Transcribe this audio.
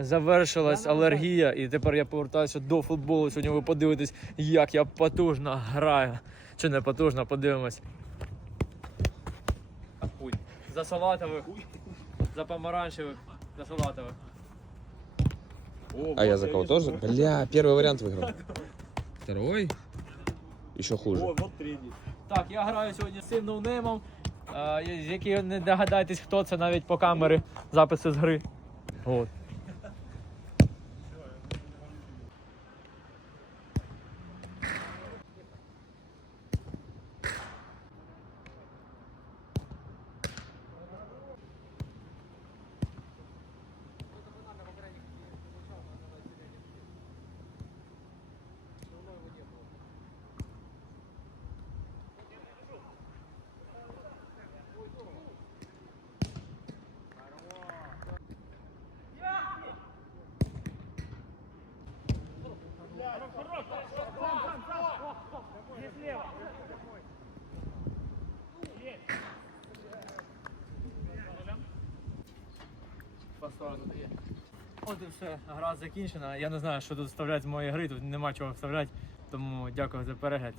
Завершилась алергія, і тепер я повертаюся до футболу. Сьогодні ви подивитесь, як я потужно граю. Чи не потужно, подивимось. Ой. За салатових, за помаранчевих, за салатових. А я за кого тоже? Бля, первый вариант выиграл. Второй? Еще хуже. вот третий. Так, я граю сьогодні з цим ноунеймом, е, з який не догадаєтесь, хто це навіть по камері записи з гри. От. От і все, гра закінчена. Я не знаю, що тут вставляти з моєї гри, тут нема чого вставляти. Тому дякую за перегляд.